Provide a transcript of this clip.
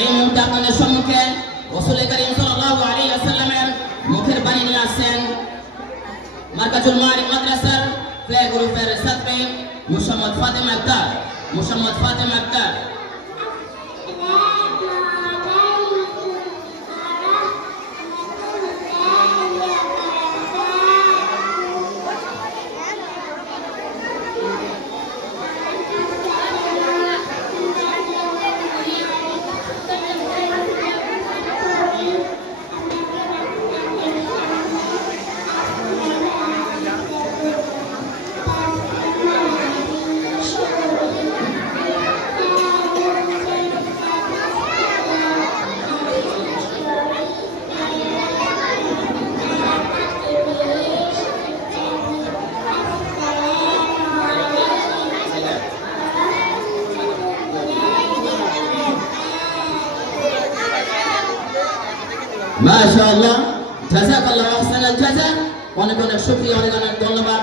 এই মুহূর্তে আপনাদের সম্মুখে রসুল করিম সাল্লাহ আলী আসাল্লামের মুখের বাণী নিয়ে আসছেন মার্কাজুল মারিফ মাদ্রাসার প্লে গ্রুপের সাথে মুসাম্মদ ফাতেমা আক্তার। মুসাম্মদ ফাতেমা আক্তার মাশাআল্লাহ। জাযাকাল্লাহু আহসানাল জাযা অনেক অনেক শুকরিয়া অনেক অনেক ধন্যবাদ।